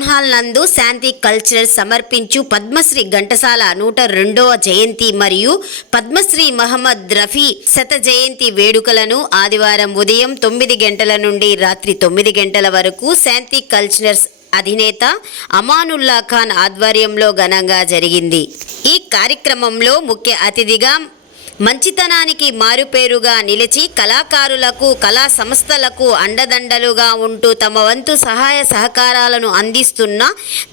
Town hall నందు శాంతి cultural సమర్పించు పద్మశ్రీ ఘంటసాల 102వ జయంతి మరియు పద్మశ్రీ మహమ్మద్ రఫీ శత జయంతి వేడుకలను ఆదివారం ఉదయం 9 గంటల నుండి రాత్రి 9 గంటల వరకు శాంతి కల్చరల్స్ అధినేత అమానుల్లా ఖాన్ ఆధ్వర్యంలో ఘనంగా జరిగింది. ఈ కార్యక్రమంలో ముఖ్య అతిథిగా మంచితనానికి మారుపేరుగా నిలిచి కళాకారులకు కళా సంస్థలకు అండదండలుగా ఉంటూ తమ వంతు సహాయ సహకారాలను అందిస్తున్న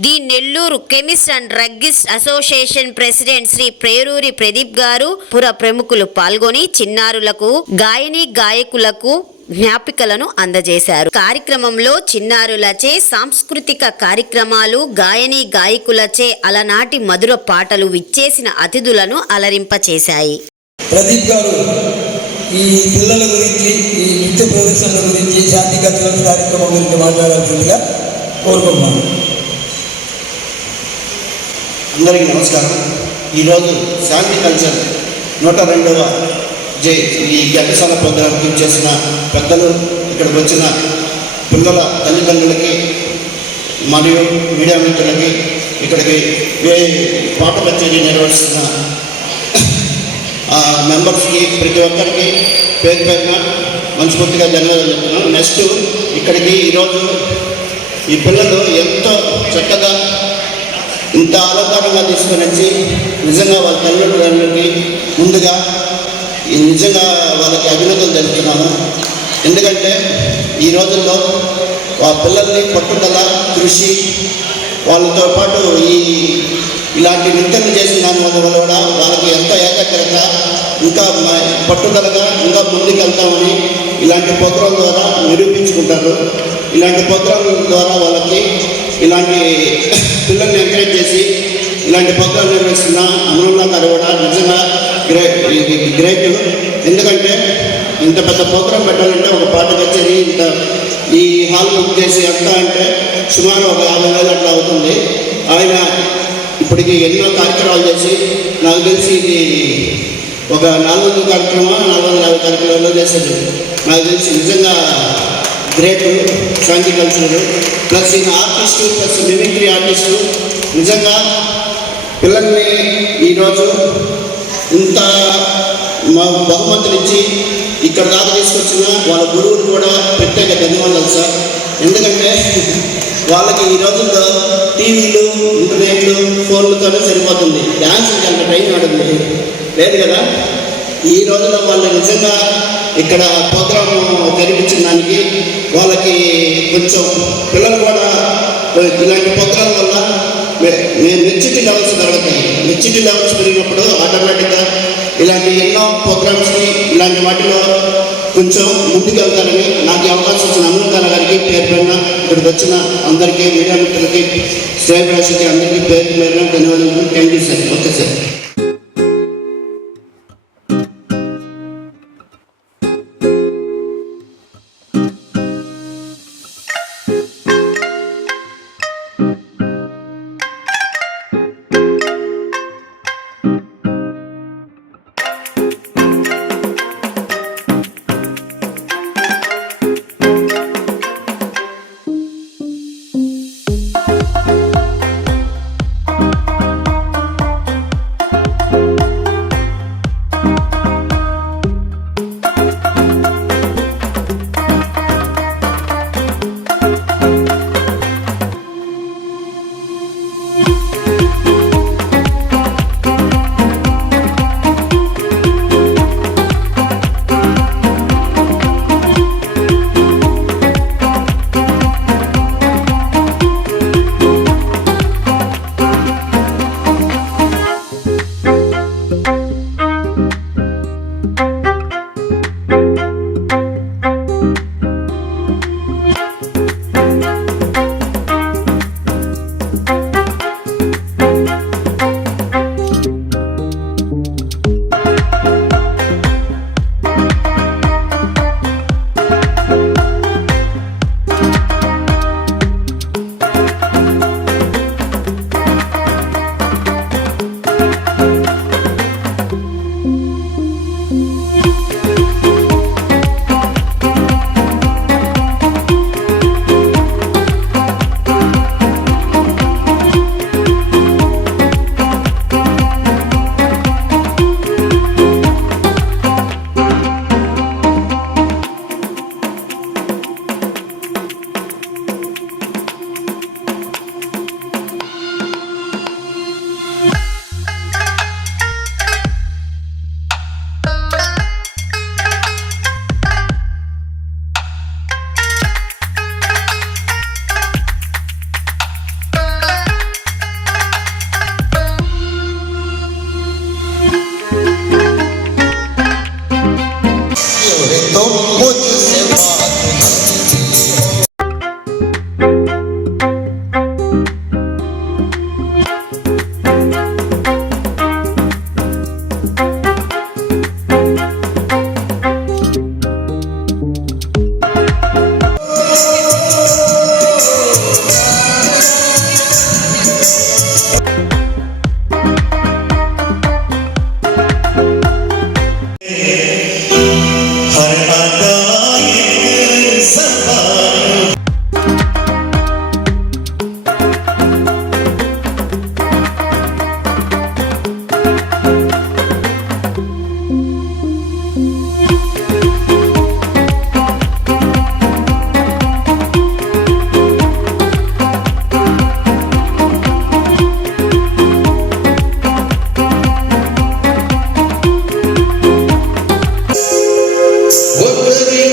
the Nellore chemist and druggist association president Shri Preruri Pradeep garu పుర ప్రముఖులు పాల్గొని చిన్నారులకు గాయని గాయకులకు జ్ఞాపికలను అందజేశారు. కార్యక్రమంలో చిన్నారులచే సాంస్కృతిక కార్యక్రమాలు గాయని గాయకులచే అలనాటి మధుర పాటలు విచ్చేసిన అతిథులను అలరింపచేశాయి. ప్రదీప్ గారు ఈ పిల్లల గురించి, ఈ నృత్య ప్రదర్శనల గురించి, శాంతి కల్చరల్ కార్యక్రమం గురించి మాట్లాడాల్సిందిగా కోరుకుంటున్నాను. అందరికీ నమస్కారం. ఈరోజు శాంతి కల్చర్ 102వ ఈ ఘంటసాల ప్రోగ్రాంకి చేసిన పెద్దలు, ఇక్కడికి వచ్చిన పిల్లల తల్లిదండ్రులకి మరియు మీడియా మిత్రులకి, ఇక్కడికి పాట కచేరీ నిర్వహిస్తున్న మెంబర్స్కి, ప్రతి ఒక్కరికి పేరు పేరున మనస్ఫూర్తిగా ధన్యవాదాలు చెప్తున్నాను. నెక్స్ట్ ఇక్కడికి ఈరోజు ఈ పిల్లలు ఎంతో చక్కగా ఇంత అలంకారంగా తీసుకొని వచ్చి నిజంగా వాళ్ళ తల్లిదండ్రులకి ముందుగా నిజంగా వాళ్ళకి అభినందనలు తెలుపుతున్నాను. ఎందుకంటే ఈ రోజుల్లో ఆ పిల్లల్ని పట్టుదల, కృషి, వాళ్ళతో పాటు ఇలాంటి నృత్యం చేసిన దానివల్ల కూడా వాళ్ళకి ఎంత ఏకాగ్రత, ఇంకా పట్టుదలగా ఇంకా ముందుకు వెళ్తామని ఇలాంటి ప్రోగ్రాం ద్వారా నిరూపించుకుంటారు. ఇలాంటి ప్రోగ్రాం ద్వారా వాళ్ళకి ఇలాంటి పిల్లల్ని ఎంకరేజ్ చేసి ఇలాంటి ప్రోగ్రాం నిర్వహిస్తున్న అమరుల్లా గారు కూడా నిజంగా గ్రేట్. ఎందుకంటే ఇంత పెద్ద ప్రోగ్రాం పెట్టాలంటే ఒక పాట కచేరీ ఇంత ఈ హాల్ బుక్ చేసి ఎంత అంటే సుమారు ఒక 50,000 అట్లా అవుతుంది. ఆయన ఇప్పటికి ఎన్నో కార్యక్రమాలు చేసి నాకు తెలిసి ఇది ఒక 400 కార్యక్రమం 450 కార్యక్రమాలు చేసేది. నాకు తెలిసి నిజంగా గ్రేట్ శాంతి కల్చరల్. ప్లస్ ఈయన ఆర్టిస్టు, ప్లస్ మిమిక్రీ ఆర్టిస్టు. నిజంగా పిల్లల్ని ఈరోజు ఇంత బహుమతులు ఇచ్చి ఇక్కడ దాకా తీసుకొచ్చిన వాళ్ళ గురువులు కూడా ప్రత్యేక ధన్యవాదాలు సార్. ఎందుకంటే వాళ్ళకి ఈ రోజుల్లో టీవీలు, ఇంటర్నెట్లు, ఫోన్లతోనే సరిపోతుంది. డ్యాన్స్ అంత టైం ఆడుతుంది లేదు కదా. ఈ రోజుల్లో వాళ్ళు నిజంగా ఇక్కడ ప్రోగ్రాం జరిపించిన దానికి వాళ్ళకి కొంచెం పిల్లలు కూడా ఇలాంటి ప్రోగ్రాం వల్ల మెచ్యూరిటీ లెవెల్స్ పెరుగుతాయి. మెచ్యూరిటీ లెవెల్స్ పెరిగినప్పుడు ఆటోమేటిక్గా ఇలాంటి ఎన్నో ప్రోగ్రామ్స్ని ఇలాంటి వాటిలో కొంచెం ముందుకు వెళ్తారని నాకు అవకాశం ఇచ్చిన అమృతాల గారికి పేరు పేరున, ఇక్కడికి వచ్చిన అందరికీ, మీడియా మిత్రులకి, శ్రేయభిలాషికి అందరికీ పేరు పేరున ధన్యవాదాలు. Thank you sir. Okay sir.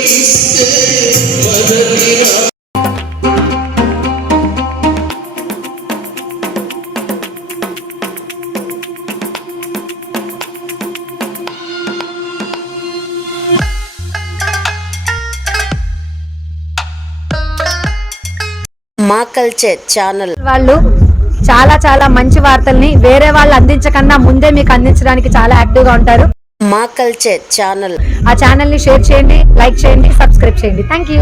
ఇస్తే మొదటి మా కల్చర్ ఛానల్ వాళ్ళు చాలా చాలా మంచి వార్తల్ని వేరే వాళ్ళు అందించకన్నా ముందే మీకు అందించడానికి చాలా యాక్టివ్ గా ఉంటారు. మా కల్చర్ ఛానల్ ఆ ఛానల్ ని షేర్ చేయండి, లైక్ చేయండి, సబ్స్క్రైబ్ చేయండి. Thank you.